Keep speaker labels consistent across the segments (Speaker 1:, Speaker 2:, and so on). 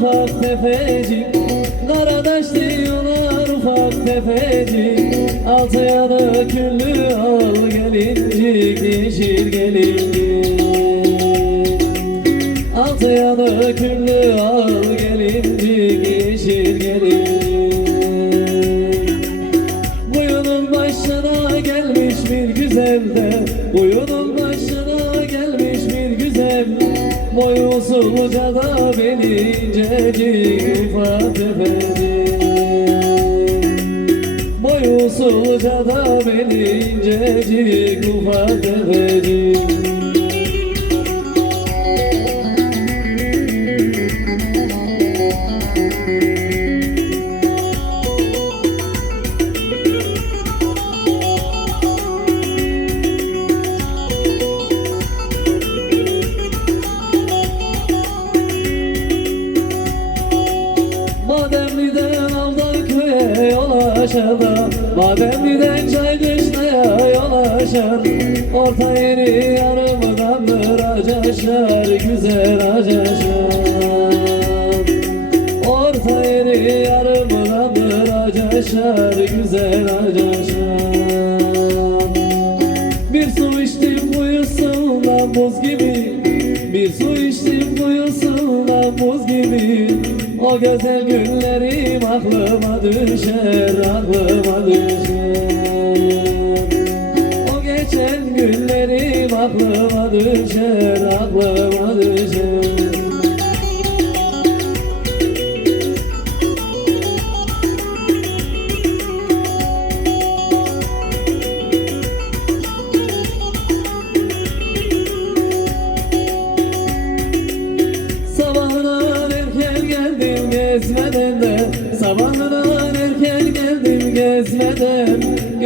Speaker 1: tefecik Karadaş diyorlar ufak tefecik Altı yanı küllü al gelincik Yeşil gelincik. Altı yanı küllü al gelincik Yeşil gelincik. Boyunun başına gelmiş bir güzel de Boyunun başına gelmiş bir güzel Boyu usulca da beni ufak tefecik Boyu usulca da beni incecik ufak aşağıda Bademli'den Çaykışla'ya yol aşar Orta yeri yarımdan mıraç aşar Güzel aşar. Orta yeri yarımdan mıraç aşar Güzel aşar. Bir su içtim kuyusundan buz gibi Bir su içtim kuyusundan buz gibi. O güzel günlerim aklıma düşer Aklıma düşer. O geçen günlerim aklıma düşer Aklıma düşer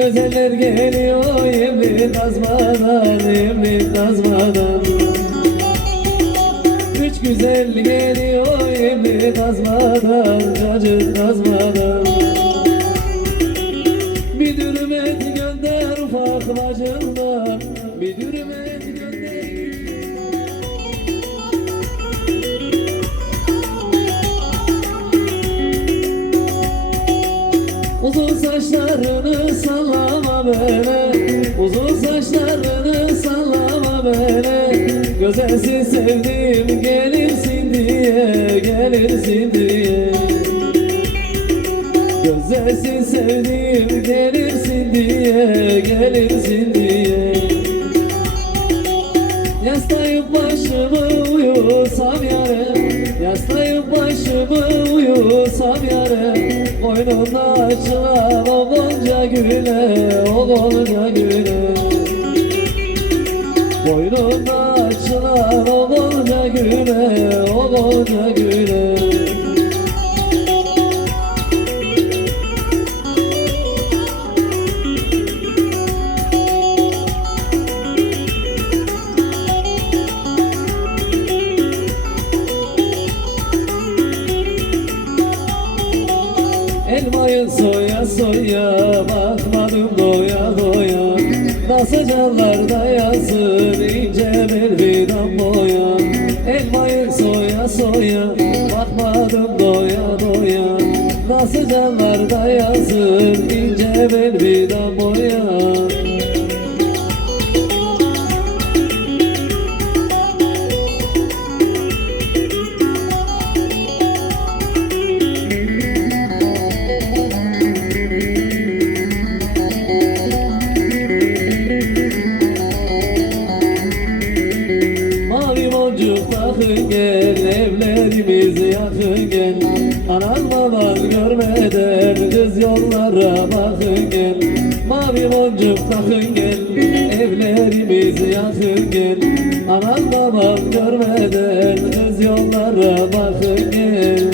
Speaker 1: Gözeller geliyor yemin kazmadan Yemin kazmadan. Üç güzel geliyor yemin kazmadan Cacık kazmadan. Bir dürüm gönder ufak bacından Bir dürüm et gönder. Uzun saçlarını böyle Uzun saçlarını sallama böyle. Gözelsin sevdiğim gelirsin diye Gelirsin diye. Gözelsin sevdiğim gelirsin diye Gelirsin diye. Yastayıp başımı uyusam yare Yastayıp başımı uyusam yare Koynunda açılan o gonca güle O gonca güle Koynunda açılan o gonca güle O gonca güle Elmayı soya soya bakmadım doya doya. Nasıl canlarda yazın ince bir fidan boya. Elmayı soya soya bakmadım doya doya. Nasıl canlarda yazın ince bir fidan boya takın gel evlerimizi yakın gel Anan baban görmeden kız yollara bakın gel Mavi boncuk takın gel evlerimizi yakın gel Anan baban görmeden kız yollara bakın gel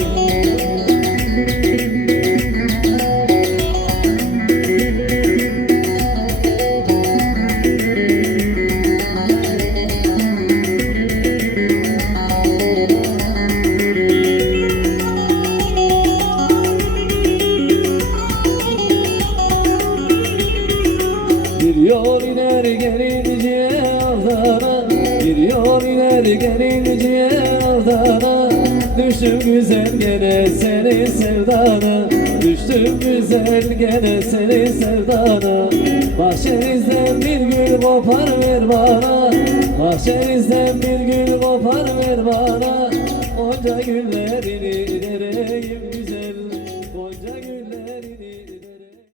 Speaker 1: İner gelince Adana Giriyor iner gelince Adana Düştüm güzel gene senin sevdana Düştüm güzel gene senin sevdana. Bahçenizden bir gül kopar ver bana Bahçenizden bir gül kopar ver bana. Onca güllerini